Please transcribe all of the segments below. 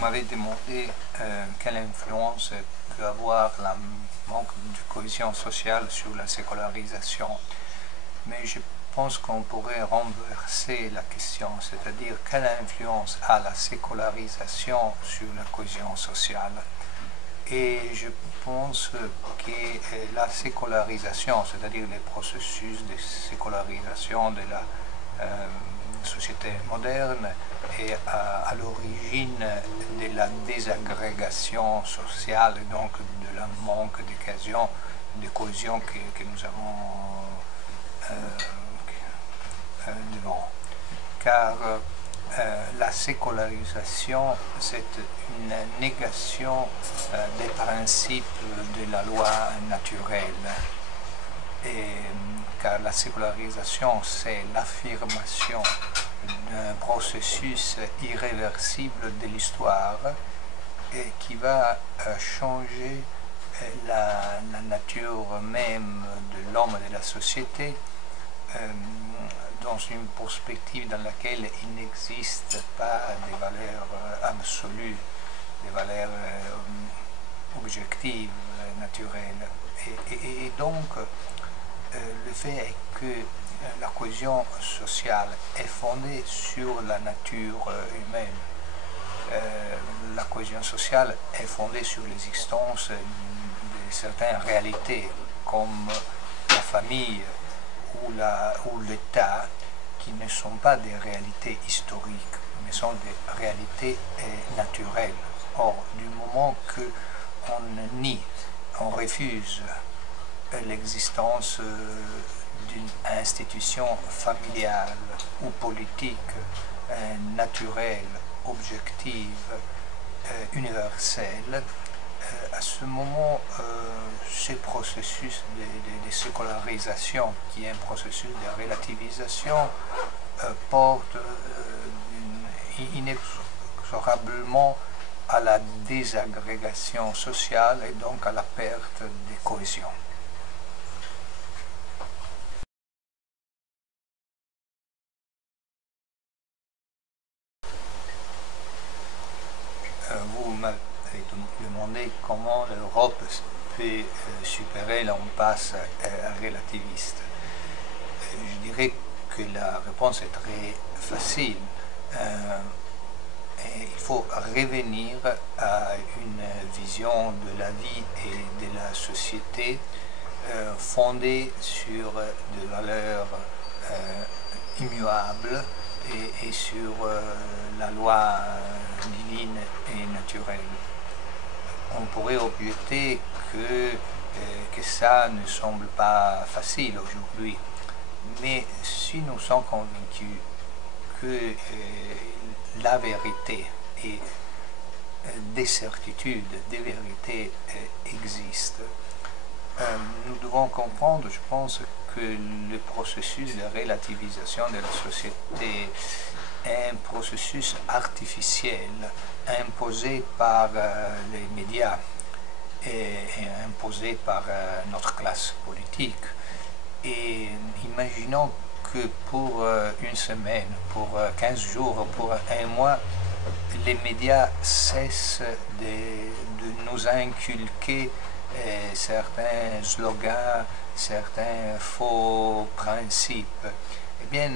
m'avez demandé quelle influence peut avoir le manque de cohésion sociale sur la sécularisation. Mais je pense qu'on pourrait renverser la question, c'est-à-dire quelle influence a la sécularisation sur la cohésion sociale. Et je pense que la sécularisation, c'est-à-dire les processus de sécularisation de la société moderne, est à l'origine de la désagrégation sociale et donc de la manque de cohésion que nous avons devant. Car la sécularisation, c'est une négation des principes de la loi naturelle. Car la sécularisation, c'est l'affirmation d'un processus irréversible de l'histoire et qui va changer la nature même de l'homme et de la société dans une perspective dans laquelle il n'existe pas des valeurs absolues, des valeurs objectives, naturelles. Et donc, le fait est que la cohésion sociale est fondée sur la nature humaine. La cohésion sociale est fondée sur l'existence de certaines réalités, comme la famille ou l'État, qui ne sont pas des réalités historiques, mais sont des réalités naturelles. Or, du moment qu'on nie, on refuse l'existence d'une institution familiale ou politique, naturelle, objective, universelle, à ce moment, ce processus de sécularisation, qui est un processus de relativisation, porte inexorablement à la désagrégation sociale et donc à la perte de cohésion. Vous m'avez demandé comment l'Europe peut supérer l'impasse relativiste. Je dirais que la réponse est très facile. Il faut revenir à une vision de la vie et de la société fondée sur des valeurs immuables et sur la loi divine et naturelle. On pourrait objecter que ça ne semble pas facile aujourd'hui, mais si nous sommes convaincus que la vérité et des certitudes, des vérités existent, nous devons comprendre, je pense, que le processus de relativisation de la société est un processus artificiel imposé par les médias et imposé par notre classe politique. Et imaginons que pour une semaine, pour 15 jours, pour un mois, les médias cessent de nous inculquer certains slogans, certains faux principes. Eh bien,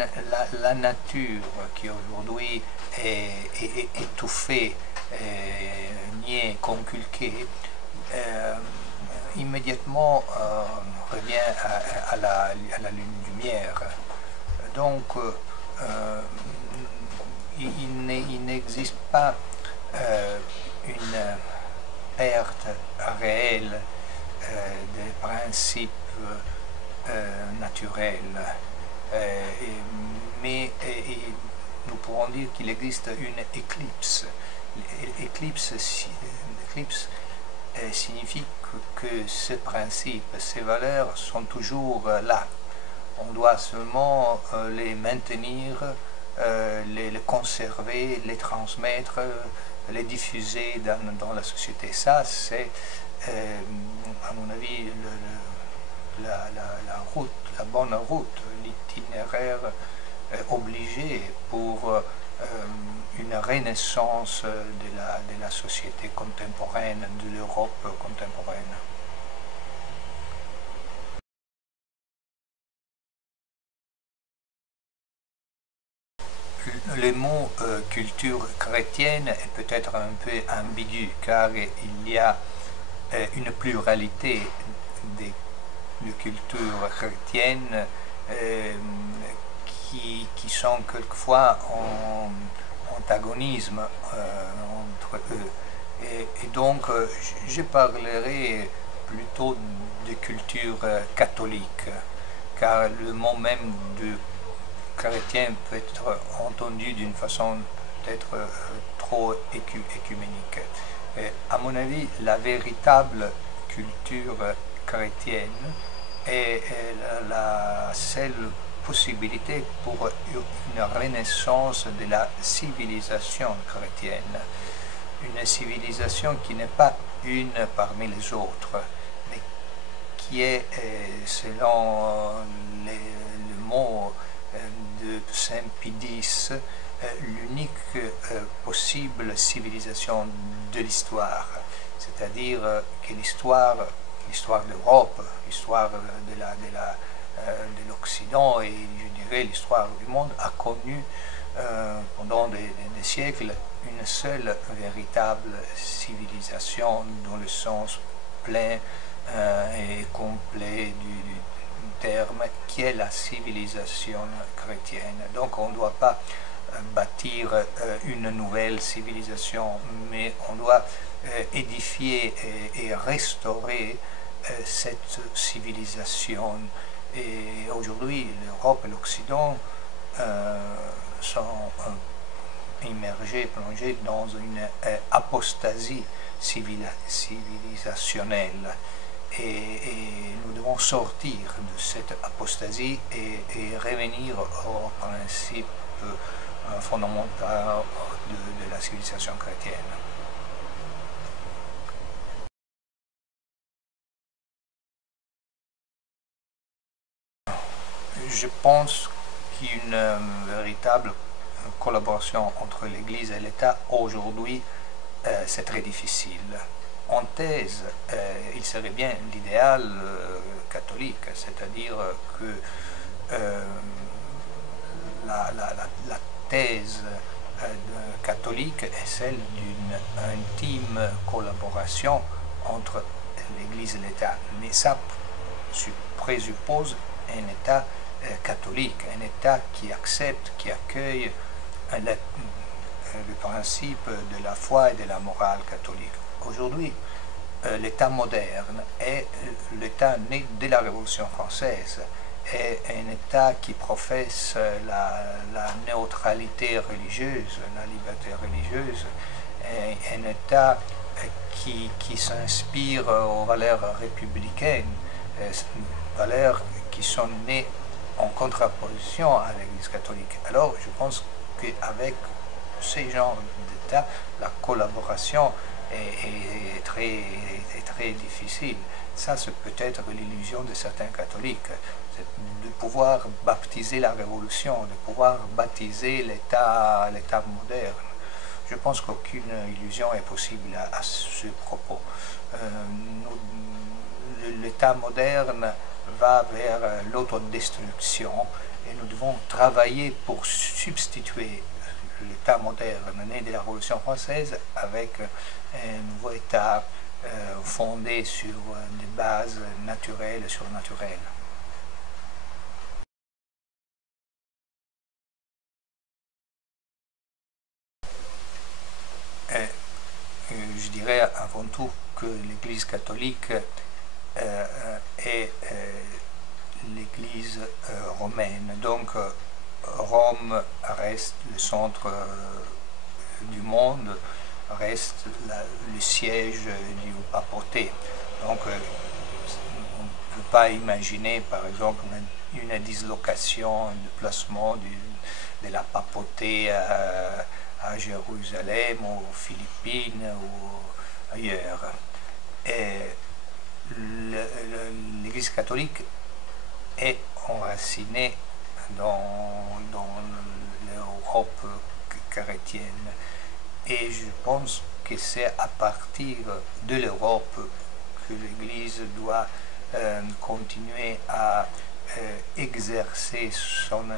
la nature qui aujourd'hui est étouffée, niée, conculquée, immédiatement revient à la lumière. Donc, il n'existe pas une perte réelle des principes naturels, mais nous pourrons dire qu'il existe une éclipse. L'éclipse signifie que ces principes, ces valeurs sont toujours là. On doit seulement les maintenir, les conserver, les transmettre, les diffuser dans la société. Ça, c'est, à mon avis, la bonne route, l'itinéraire obligé pour une renaissance de la société contemporaine, de l'Europe contemporaine. Le mot culture chrétienne est peut-être un peu ambigu car il y a une pluralité de cultures chrétiennes qui sont quelquefois en antagonisme entre eux. Et donc je parlerai plutôt de culture catholique car le mot même de chrétien peut être entendu d'une façon peut-être trop écuménique. À mon avis, la véritable culture chrétienne est la seule possibilité pour une renaissance de la civilisation chrétienne. Une civilisation qui n'est pas une parmi les autres, mais qui est, selon le mot de Saint Pie X, l'unique possible civilisation de l'histoire. C'est-à-dire que l'histoire d'Europe, l'histoire de l'Occident et je dirais l'histoire du monde a connu pendant des siècles une seule véritable civilisation dans le sens plein et complet du terme, qui est la civilisation chrétienne. Donc on ne doit pas bâtir une nouvelle civilisation, mais on doit édifier et restaurer cette civilisation. Et aujourd'hui, l'Europe et l'Occident sont immergés, plongés dans une apostasie civilisationnelle. Et nous devons sortir de cette apostasie et revenir au principe fondamental de la civilisation chrétienne. Je pense qu'une véritable collaboration entre l'Église et l'État aujourd'hui, c'est très difficile. En thèse, il serait bien l'idéal catholique, c'est-à-dire que la thèse catholique est celle d'une intime collaboration entre l'Église et l'État. Mais ça présuppose un État catholique, un État qui accepte, qui accueille le principe de la foi et de la morale catholique. Aujourd'hui, l'État moderne est l'État né de la Révolution française, est un État qui professe la neutralité religieuse, la liberté religieuse, est un État qui s'inspire aux valeurs républicaines, valeurs qui sont nées en contraposition à l'Église catholique. Alors je pense qu'avec ces genres d'États, la collaboration est très difficile. Ça, c'est peut-être l'illusion de certains catholiques, de pouvoir baptiser la révolution, de pouvoir baptiser l'État moderne. Je pense qu'aucune illusion est possible à ce propos. L'État moderne va vers l'autodestruction et nous devons travailler pour substituer l'État moderne né de la Révolution française avec un nouveau État fondé sur des bases naturelles et surnaturelles. Je dirais avant tout que l'Église catholique est l'Église romaine. Donc Rome reste le centre du monde, reste le siège du papauté. Donc on ne peut pas imaginer par exemple une dislocation, un déplacement de la papauté à Jérusalem, aux Philippines ou ailleurs. Et l'Église catholique est enracinée dans l'Europe chrétienne. Et je pense que c'est à partir de l'Europe que l'Église doit continuer à exercer son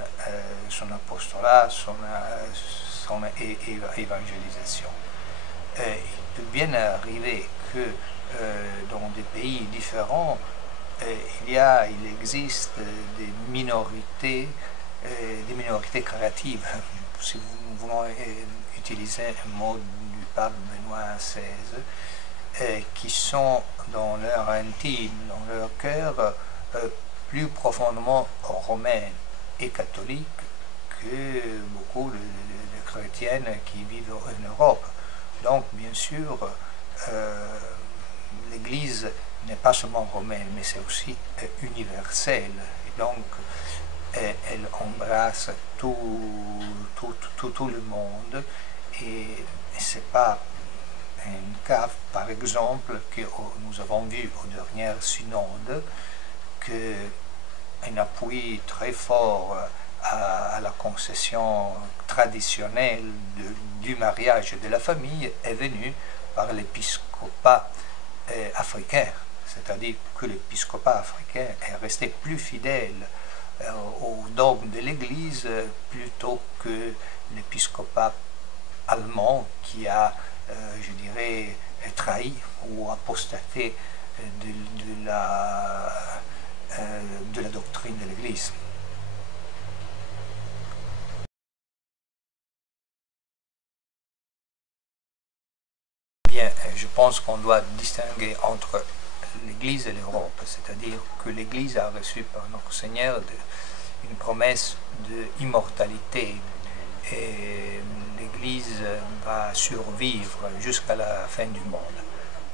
apostolat, son évangélisation. Il peut bien arriver que dans des pays différents, il existe des minorités créatives. Si nous voulons utiliser un mot du pape Benoît XVI, qui sont dans leur intime, dans leur cœur, plus profondément romaines et catholiques que beaucoup de chrétiennes qui vivent en Europe. Donc, bien sûr, l'Église n'est pas seulement romaine, mais c'est aussi universelle. Et donc, elle embrasse tout le monde. Et ce n'est pas un cas, par exemple, que nous avons vu au dernier synode, qu'un appui très fort à la concession traditionnelle du mariage et de la famille est venu par l'épiscopat africain. C'est-à-dire que l'épiscopat africain est resté plus fidèle au dogme de l'Église plutôt que l'épiscopat allemand qui a, je dirais, trahi ou apostaté de la doctrine de l'Église. Bien, je pense qu'on doit distinguer entre l'Église et l'Europe, c'est-à-dire que l'Église a reçu par notre Seigneur une promesse d'immortalité, et l'Église va survivre jusqu'à la fin du monde,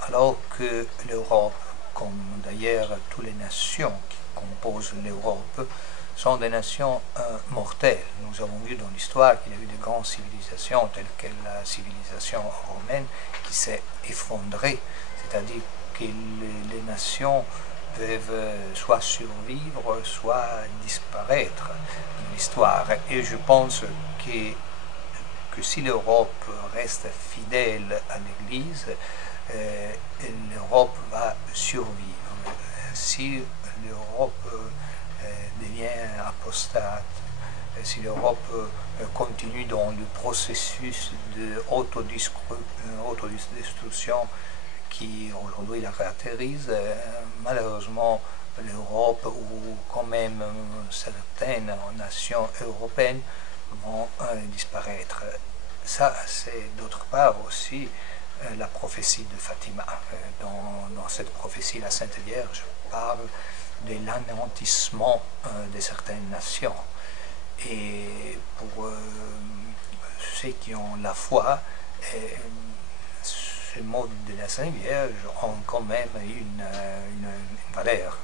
alors que l'Europe, comme d'ailleurs toutes les nations qui composent l'Europe, sont des nations mortelles. Nous avons vu dans l'histoire qu'il y a eu de grandes civilisations telles que la civilisation romaine qui s'est effondrée, c'est-à-dire que les nations peuvent soit survivre, soit disparaître dans l'histoire. Et je pense que si l'Europe reste fidèle à l'Église, l'Europe va survivre. Si l'Europe devient apostate, si l'Europe continue dans le processus d'autodestruction qui aujourd'hui la caractérise, malheureusement l'Europe ou quand même certaines nations européennes vont disparaître. Ça, c'est d'autre part aussi la prophétie de Fatima. Dans cette prophétie, la Sainte Vierge parle de l'anéantissement de certaines nations. Et pour ceux qui ont la foi, ces mots de la Sainte Vierge ont quand même une valeur.